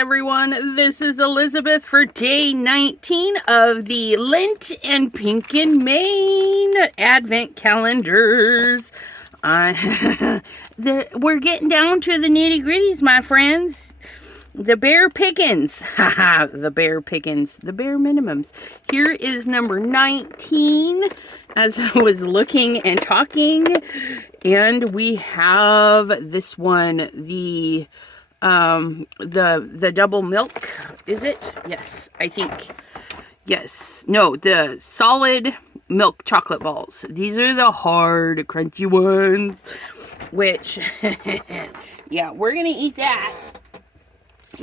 everyone. This is Elizabeth for day 19 of the Lindt and Pink and Main Advent calendars. We're getting down to the nitty-gritties, my friends. The bare pickings. Haha, the bare pickings. The bare minimums. Here is number 19 as I was looking and talking. And we have this one, the double milk, is it? Yes, I think. Yes. No, the solid milk chocolate balls. These are the hard, crunchy ones. Which, yeah, we're going to eat that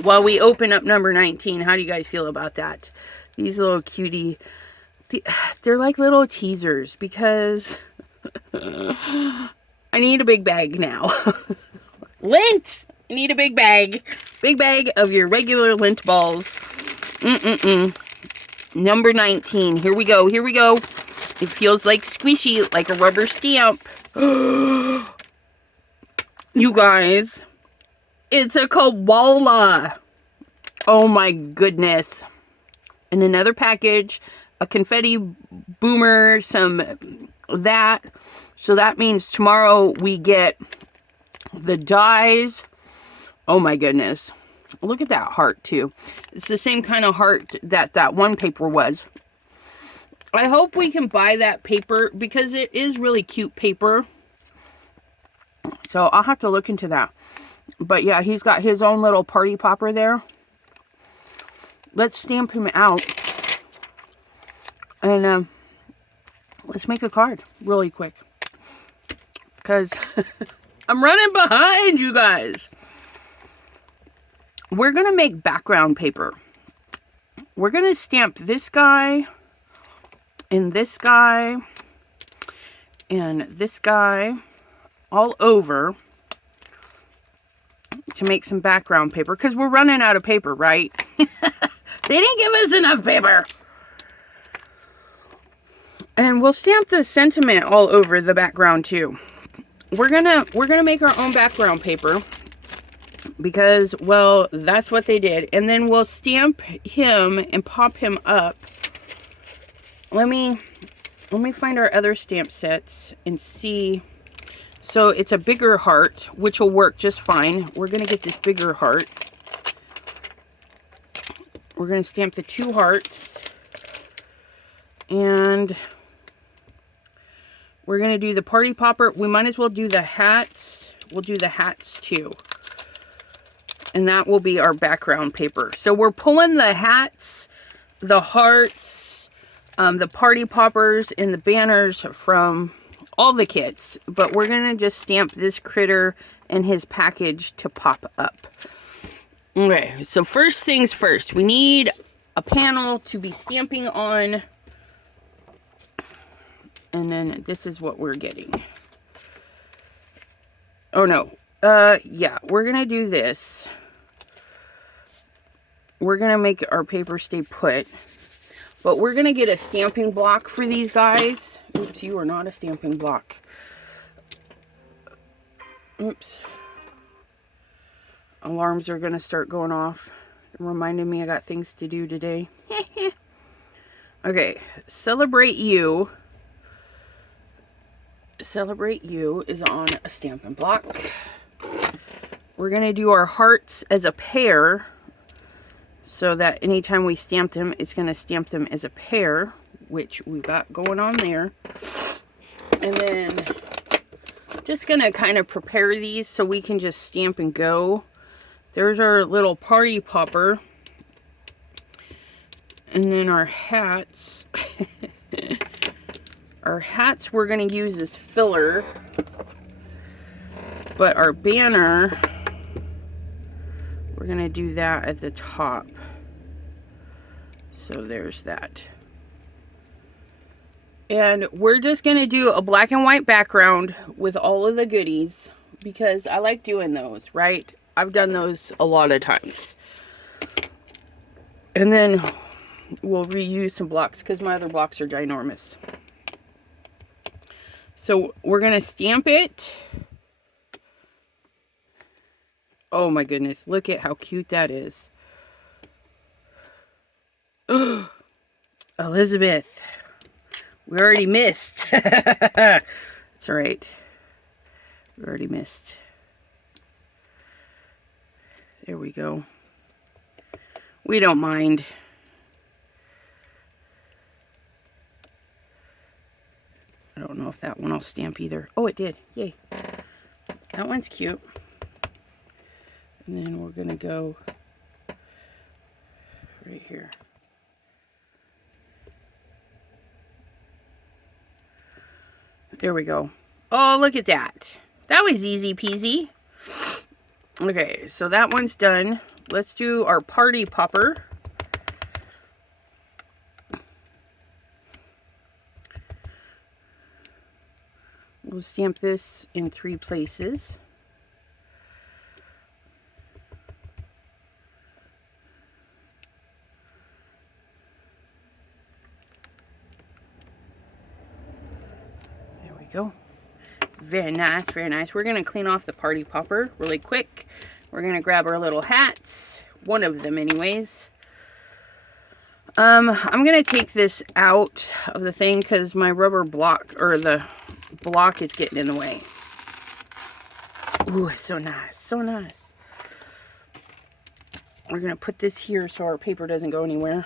while we open up number 19. How do you guys feel about that? These little cutie, they're like little teasers because I need a big bag now. Lindt! I need a big bag. Big bag of your regular Lindt balls. Number 19. Here we go. Here we go. It feels like squishy, like a rubber stamp. You guys. It's a koala. Oh my goodness. In another package, a confetti boomer, some that. So that means tomorrow we get the dies. Oh my goodness. Look at that heart too. It's the same kind of heart that one paper was. I hope we can buy that paper because it is really cute paper. So I'll have to look into that. But yeah, he's got his own little party popper there. Let's stamp him out. And let's make a card really quick. Because I'm running behind you guys. We're going to make background paper. We're going to stamp this guy and this guy and this guy all over to make some background paper because we're running out of paper, right? They didn't give us enough paper. And we'll stamp the sentiment all over the background too. We're gonna make our own background paper because, well, that's what they did. And then we'll stamp him and pop him up. Let me find our other stamp sets and see. So it's a bigger heart, which will work just fine. We're going to get this bigger heart. We're going to stamp the two hearts. And we're going to do the party popper. We might as well do the hats. We'll do the hats too. And that will be our background paper. So we're pulling the hats, the hearts, the party poppers, and the banners from all the kits, but we're gonna just stamp this critter and his package to pop up. Okay, so first things first, we need a panel to be stamping on, and then this is what we're getting. Oh no, yeah, we're gonna do this. We're gonna make our paper stay put, but we're gonna get a stamping block for these guys. Oops, you are not a stamping block. Oops. Alarms are going to start going off. Reminding me I got things to do today. Okay, Celebrate You. Celebrate You is on a stamping block. We're going to do our hearts as a pair. So that anytime we stamp them, it's going to stamp them as a pair, which we've got going on there. And then just going to kind of prepare these so we can just stamp and go. There's our little party popper. And then our hats. Our hats we're going to use as filler. But our banner, we're going to do that at the top. So there's that. And we're just going to do a black and white background with all of the goodies because I like doing those, right? I've done those a lot of times. And then we'll reuse some blocks because my other blocks are ginormous. So we're going to stamp it. Oh my goodness, look at how cute that is. Elizabeth. We already missed. It's alright. We already missed. There we go. We don't mind. I don't know if that one will stamp either. Oh, it did. Yay. That one's cute. And then we're going to go right here. There we go. Oh, look at that. That was easy peasy. Okay, so that one's done. Let's do our party popper. We'll stamp this in 3 places. There we go. Very nice, very nice. We're going to clean off the party popper really quick. We're going to grab our little hats. One of them anyways. I'm going to take this out of the thing because my rubber block, or the block, is getting in the way. Ooh, it's so nice, so nice. We're going to put this here so our paper doesn't go anywhere.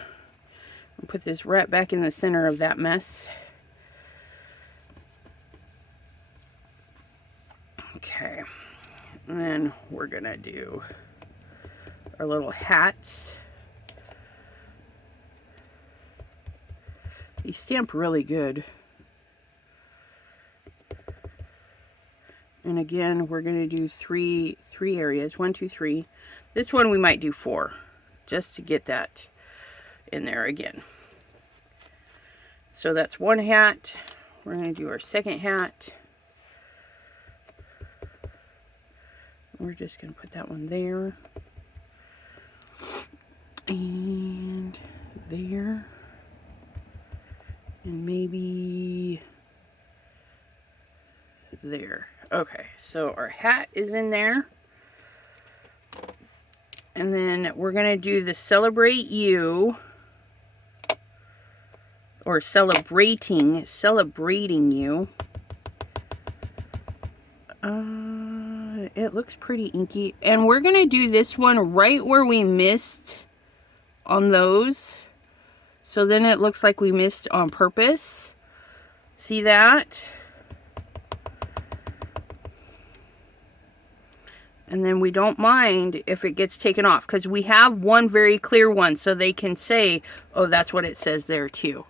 I'll put this right back in the center of that mess. Okay, and then we're going to do our little hats. These stamp really good. And again, we're going to do three areas. 1, 2, 3. This one we might do 4, just to get that in there again. So that's one hat. We're going to do our second hat. We're just going to put that one there. And there. And maybe there. Okay, so our hat is in there. And then we're going to do the celebrate you. Or celebrating you. It looks pretty inky. And we're going to do this one right where we missed on those. So then it looks like we missed on purpose. See that? And then we don't mind if it gets taken off, because we have one very clear one, so they can say, oh, that's what it says there too.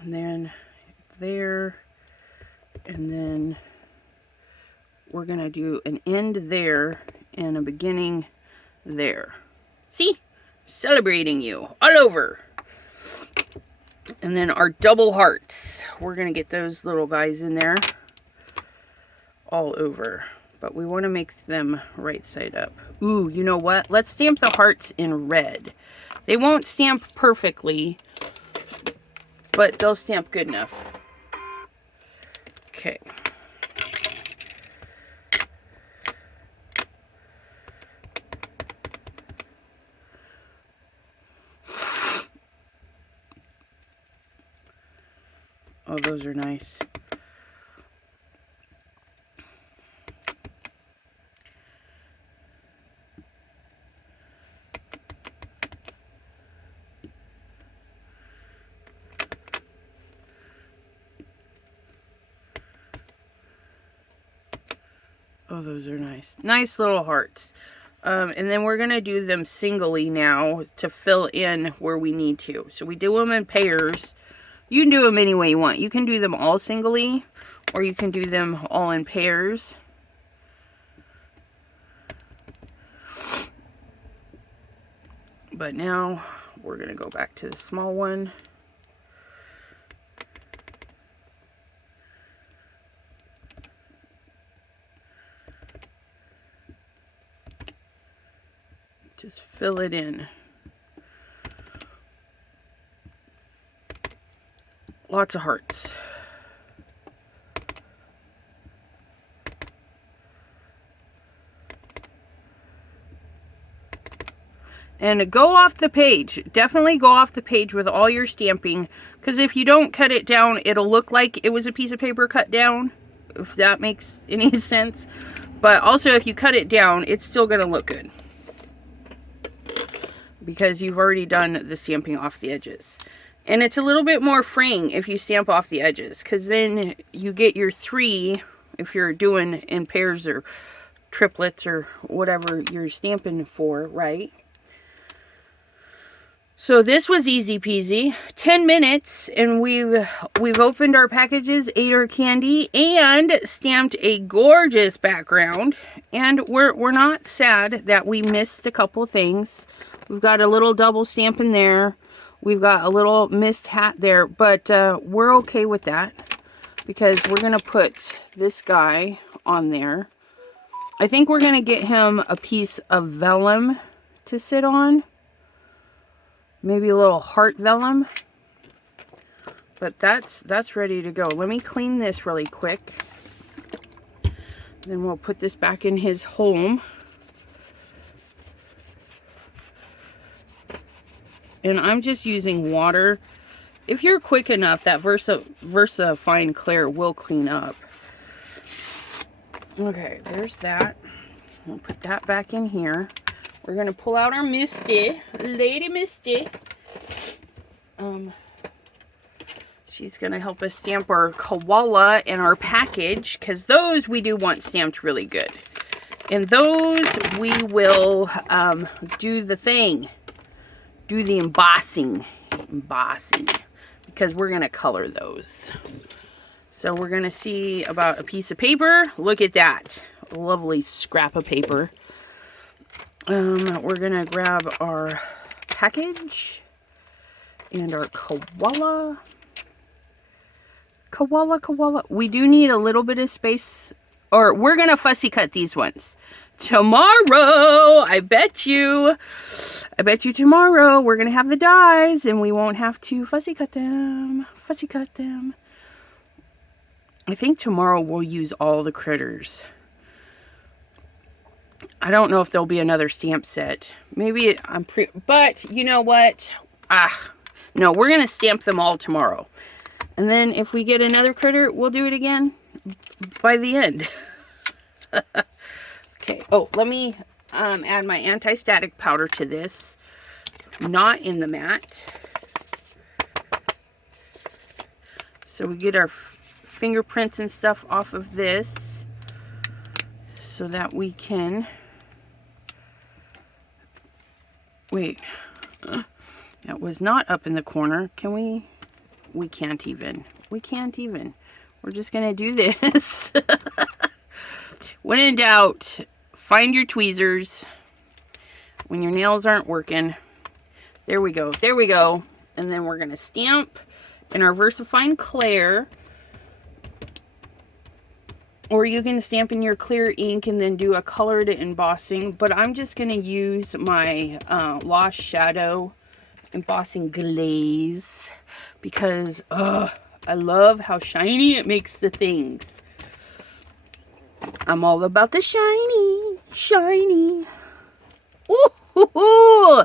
And then there, and then we're going to do an end there and a beginning there. See? Celebrating you all over. And then our double hearts. We're going to get those little guys in there all over. But we want to make them right side up. Ooh, you know what? Let's stamp the hearts in red. They won't stamp perfectly, but they'll stamp good enough. Okay. Oh, those are nice. Oh, those are nice. Nice little hearts. And then we're going to do them singly now to fill in where we need to. So we do them in pairs. You can do them any way you want. You can do them all singly, or you can do them all in pairs. But now we're going to go back to the small one. Just fill it in. Lots of hearts. And go off the page. Definitely go off the page with all your stamping. Because if you don't cut it down, it'll look like it was a piece of paper cut down. If that makes any sense. But also if you cut it down, it's still going to look good. Because you've already done the stamping off the edges. And it's a little bit more freeing if you stamp off the edges. Because then you get your 3, if you're doing in pairs or triplets or whatever you're stamping for, right? So this was easy peasy. 10 minutes and we've opened our packages, ate our candy, and stamped a gorgeous background. And we're not sad that we missed a couple things. We've got a little double stamp in there. We've got a little missed hat there, but we're okay with that because we're gonna put this guy on there. I think we're gonna get him a piece of vellum to sit on. Maybe a little heart vellum. But that's ready to go. Let me clean this really quick. Then we'll put this back in his home. And I'm just using water. If you're quick enough, that Versa Fine Clear will clean up. Okay, there's that. We'll put that back in here. We're going to pull out our Misty, Lady Misty. She's going to help us stamp our koala and our package, because those we do want stamped really good. And those we will do the thing. Do the embossing. Because we're going to color those. So we're going to see about a piece of paper. Look at that. A lovely scrap of paper. We're gonna grab our package and our koala. Koala. We do need a little bit of space, or we're gonna fussy cut these ones tomorrow. I bet you tomorrow we're gonna have the dies and we won't have to fussy cut them. I think tomorrow we'll use all the critters. I don't know if there'll be another stamp set. Maybe but you know what? No, we're going to stamp them all tomorrow. And then if we get another critter, we'll do it again by the end. Okay. Oh, let me add my anti-static powder to this. Not in the mat. So we get our fingerprints and stuff off of this. So that we can... Wait, that was not up in the corner. Can we? We can't even. We're just going to do this. When in doubt, find your tweezers. When your nails aren't working. There we go. And then we're going to stamp in our VersaFine Clear. Or you can stamp in your clear ink and then do a colored embossing. But I'm just going to use my Lost Shadow embossing glaze. Because I love how shiny it makes the things. I'm all about the shiny. Ooh!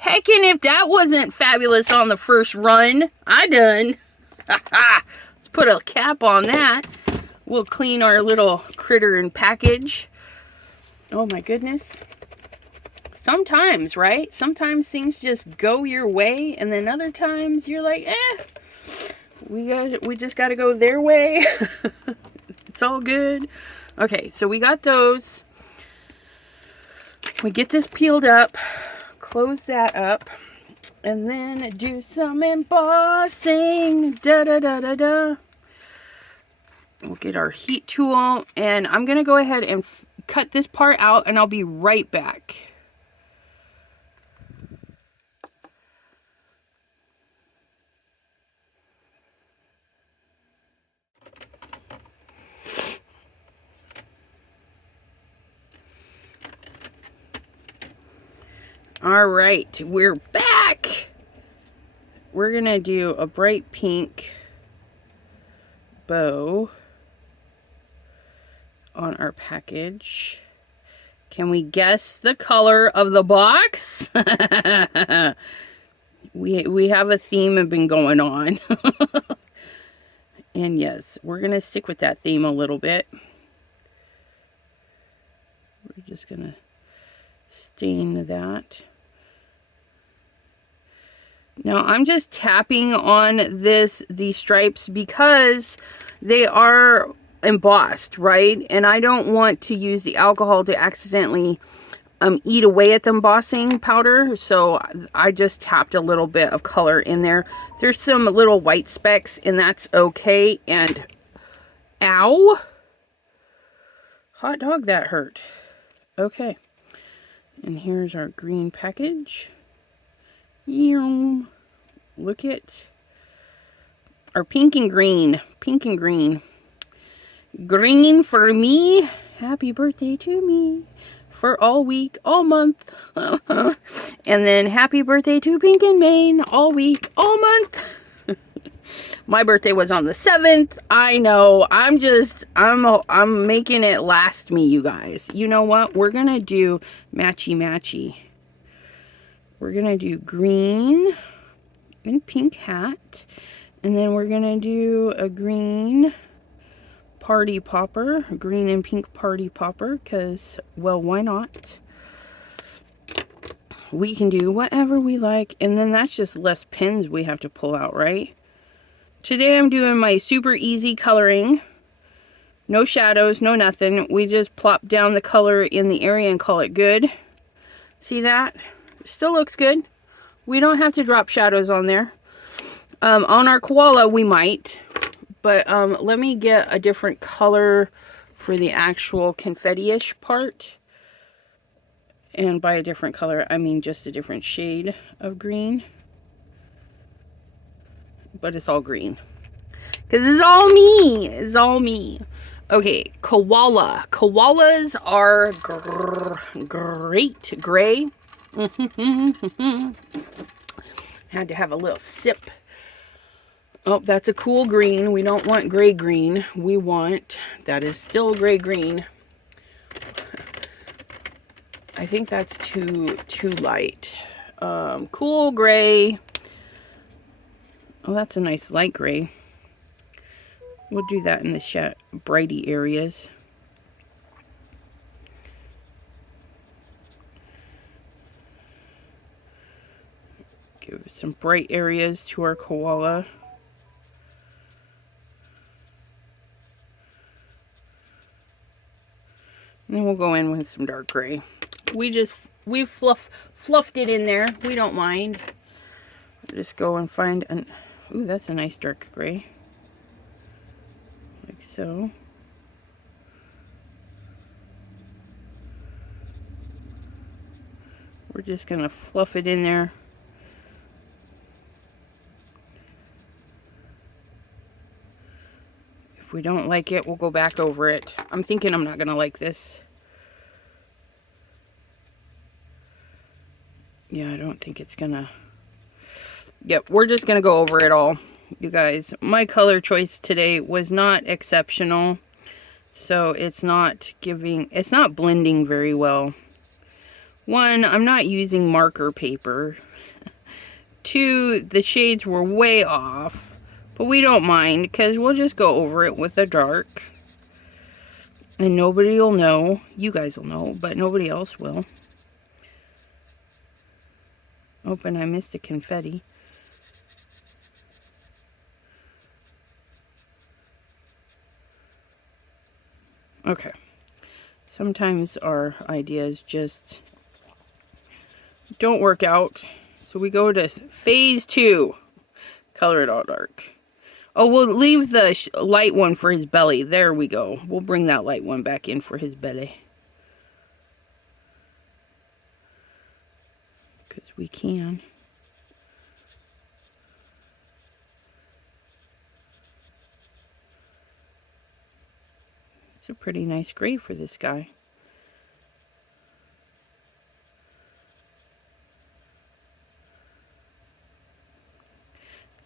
Heckin' if that wasn't fabulous on the first run. I done. Let's put a cap on that. We'll clean our little critter and package. Oh my goodness. Sometimes, right? Sometimes things just go your way, and then other times you're like, we just got to go their way. It's all good. Okay, so we got those. We get this peeled up, close that up, and then do some embossing. We'll get our heat tool, and I'm going to go ahead and cut this part out, and I'll be right back. All right, we're back. We're going to do a bright pink bow on our package, Can we guess the color of the box? we have a theme been going on. And yes, we're going to stick with that theme a little bit. We're just going to stain that. Now I'm just tapping on these stripes because they are embossed, right? And I don't want to use the alcohol to accidentally eat away at the embossing powder, so I just tapped a little bit of color in there. There's some little white specks, and that's okay. And ow, hot dog, that hurt. Okay, and here's our green package. Look at our pink and green. Green for me. Happy birthday to me. For all week, all month. And then happy birthday to Pink and Maine. All week, all month. My birthday was on the 7th. I know. I'm making it last me, you guys. You know what? We're going to do matchy. We're going to do green and pink hat. And then we're going to do a green party popper, green and pink party popper, because, well, why not? We can do whatever we like, and then that's just less pins we have to pull out, right? Today I'm doing my super easy coloring. No shadows, no nothing. We just plop down the color in the area and call it good. See that? Still looks good. We don't have to drop shadows on there. On our koala, we might. But let me get a different color for the actual confetti-ish part. And by a different color, I mean just a different shade of green. But it's all green. Because it's all me. It's all me. Okay, koala. Koalas are great gray. Had to have a little sip. Oh, that's a cool green. We don't want gray green. We want, that is still gray green. I think that's too light. Cool gray. Oh, that's a nice light gray. We'll do that in the brighty areas. Give some bright areas to our koala. And then we'll go in with some dark gray. We've fluffed it in there. We don't mind. We'll just go and find an, ooh, that's a nice dark gray. Like so. We're just gonna fluff it in there. If we don't like it, we'll go back over it. I'm thinking I'm not gonna like this. Yeah, I don't think it's gonna... Yep, we're just gonna go over it all, you guys. My color choice today was not exceptional. So it's not blending very well. One, I'm not using marker paper. Two, the shades were way off. But we don't mind, because we'll just go over it with the dark. And nobody will know. You guys will know, but nobody else will. Oh, and I missed the confetti. Okay. Sometimes our ideas just don't work out. So we go to phase 2. Color it all dark. Oh, we'll leave the light one for his belly. There we go. We'll bring that light one back in for his belly. Because we can. It's a pretty nice gray for this guy.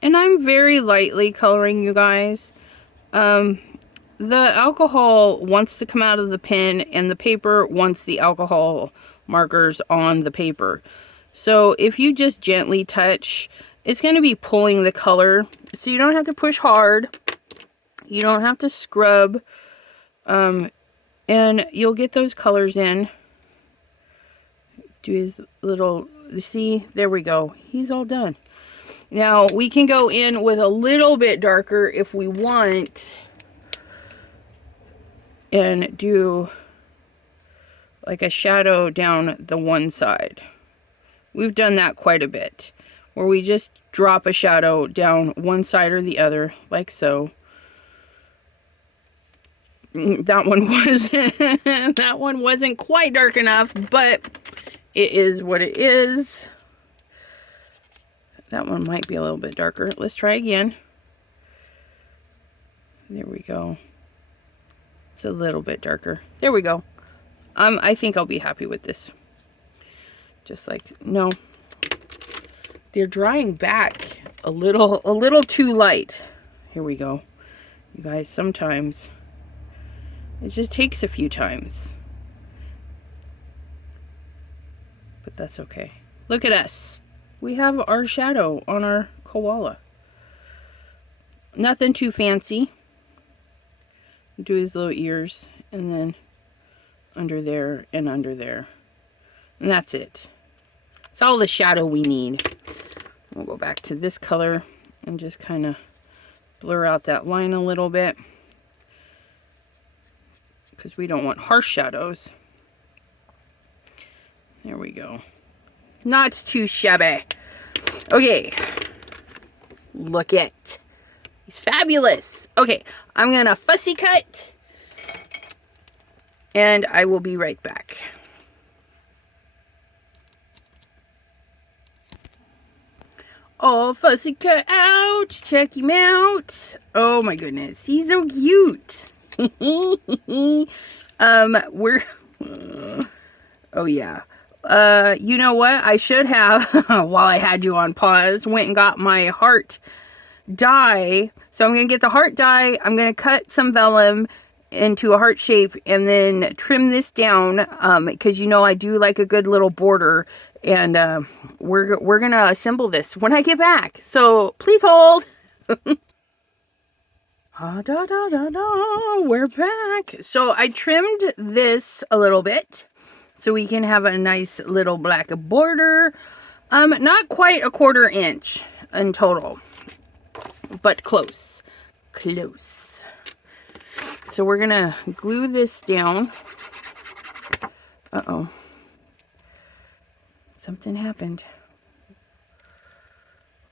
And I'm very lightly coloring, you guys. The the alcohol wants to come out of the pen, and the paper wants the alcohol markers on the paper. So if you just gently touch, it's going to be pulling the color. So you don't have to push hard. You don't have to scrub. And you'll get those colors in. Do his little, see, there we go. He's all done. Now we can go in with a little bit darker if we want, and do like a shadow down the one side. We've done that quite a bit, where we just drop a shadow down one side or the other, like so. That one wasn't that one wasn't quite dark enough, but it is what it is. That one might be a little bit darker. Let's try again. There we go. It's a little bit darker. There we go. I think I'll be happy with this. Just like, no. They're drying back a little too light. Here we go. You guys, sometimes it just takes a few times. But that's okay. Look at us. We have our shadow on our koala. Nothing too fancy. Do his little ears, and then under there and under there. And that's it. It's all the shadow we need. We'll go back to this color and just kind of blur out that line a little bit, because we don't want harsh shadows. There we go. Not too shabby. Okay. Look it. He's fabulous. Okay, I'm going to fussy cut, and I will be right back. All fussy cut out. Check him out. Oh my goodness. He's so cute. Oh yeah. You know what? I should have, while I had you on pause, went and got my heart die. So I'm going to get the heart die. I'm going to cut some vellum into a heart shape and then trim this down, because you know I do like a good little border, and we're going to assemble this when I get back. So please hold. We're back. So I trimmed this a little bit so we can have a nice little black border. Not quite 1/4 inch in total, but close. So we're gonna glue this down. Uh-oh. Something happened.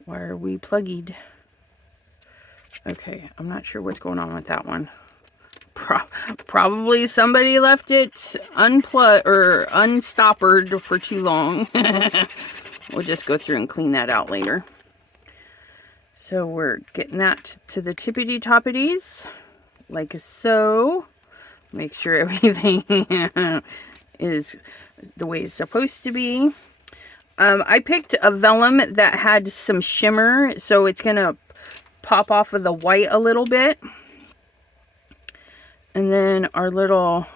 Why are we plugged? Okay, I'm not sure what's going on with that one. Probably somebody left it unplugged or unstoppered for too long. We'll just go through and clean that out later. So we're getting that to the tippity-toppities, like so. Make sure everything is the way it's supposed to be. I picked a vellum that had some shimmer, so it's going to pop off of the white a little bit. And then our little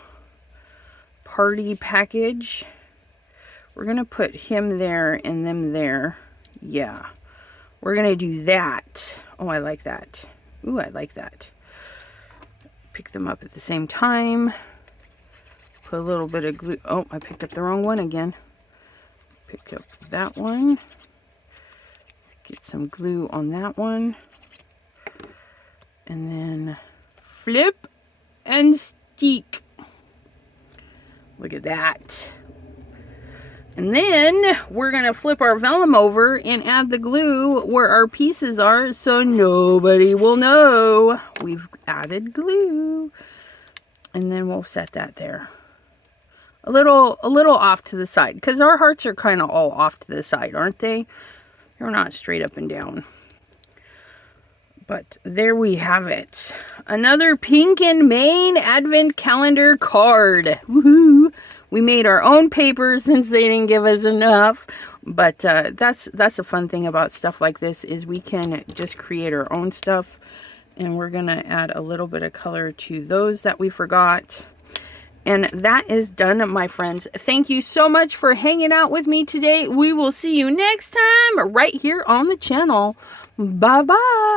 party package, we're going to put him there and them there. Yeah. We're going to do that. Oh, I like that. Ooh, I like that. Pick them up at the same time. Put a little bit of glue. Oh, I picked up the wrong one again. Pick up that one. Get some glue on that one. And then flip and stick. Look at that. And then we're going to flip our vellum over and add the glue where our pieces are, so nobody will know we've added glue. And then we'll set that there. A little off to the side, because our hearts are kind of all off to the side, aren't they? They're not straight up and down. But there we have it. Another Pink and Main Advent Calendar card. Woohoo! We made our own paper since they didn't give us enough. But that's a fun thing about stuff like this, is we can just create our own stuff. And we're going to add a little bit of color to those that we forgot. And that is done, my friends. Thank you so much for hanging out with me today. We will see you next time right here on the channel. Bye-bye.